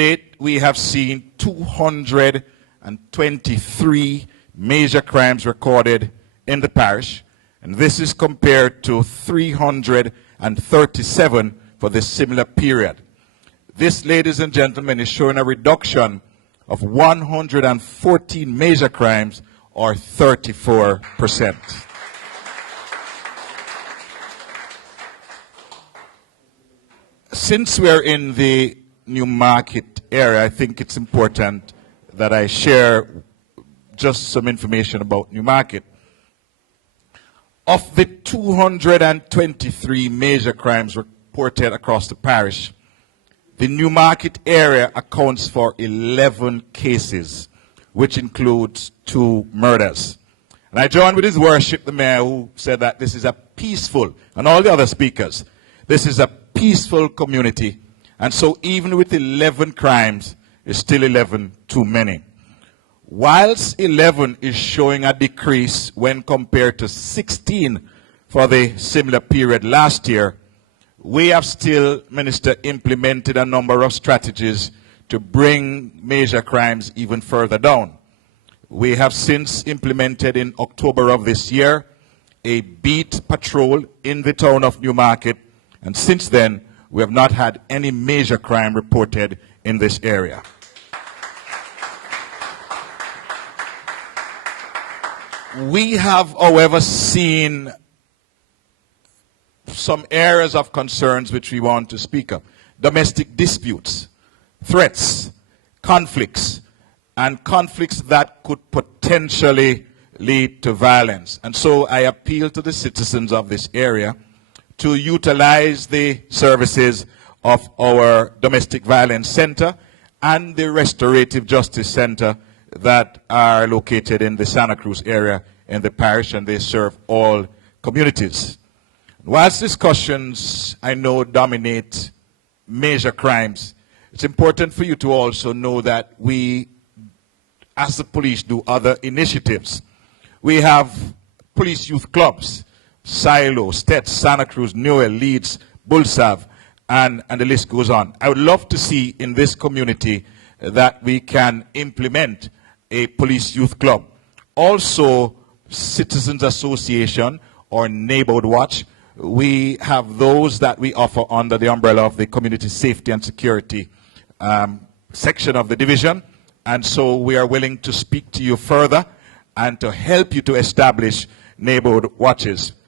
date, we have seen 223 major crimes recorded in the parish, and this is compared to 337 for this similar period. This, ladies and gentlemen, is showing a reduction of 114 major crimes, or 34%. Since we're in the Newmarket area, I think it's important that I share just some information about Newmarket. Of the 223 major crimes reported across the parish, the Newmarket area accounts for 11 cases, which includes 2 murders. And I join with His Worship, the Mayor, who said that this is a peaceful, and all the other speakers, this is a peaceful community. And so even with 11 crimes, it's still 11 too many. Whilst 11 is showing a decrease when compared to 16 for the similar period last year, we have still, Minister, implemented a number of strategies to bring major crimes even further down. We have since implemented in October of this year a beat patrol in the town of Newmarket, and since then we have not had any major crime reported in this area. We have, however, seen some areas of concerns which we want to speak of. Domestic disputes, threats, conflicts, and conflicts that could potentially lead to violence. And so I appeal to the citizens of this area to utilize the services of our Domestic Violence Center and the Restorative Justice Center that are located in the Santa Cruz area in the parish, and they serve all communities. Whilst discussions, I know, dominate major crimes, it's important for you to also know that we, as the police, do other initiatives. We have police youth clubs, Silo, Stets, Santa Cruz, Newell, Leeds, Bulsav, and the list goes on. I would love to see in this community that we can implement a police youth club. Also, Citizens Association or Neighborhood Watch. We have those that we offer under the umbrella of the Community Safety and Security section of the division. And so we are willing to speak to you further and to help you to establish neighborhood watches.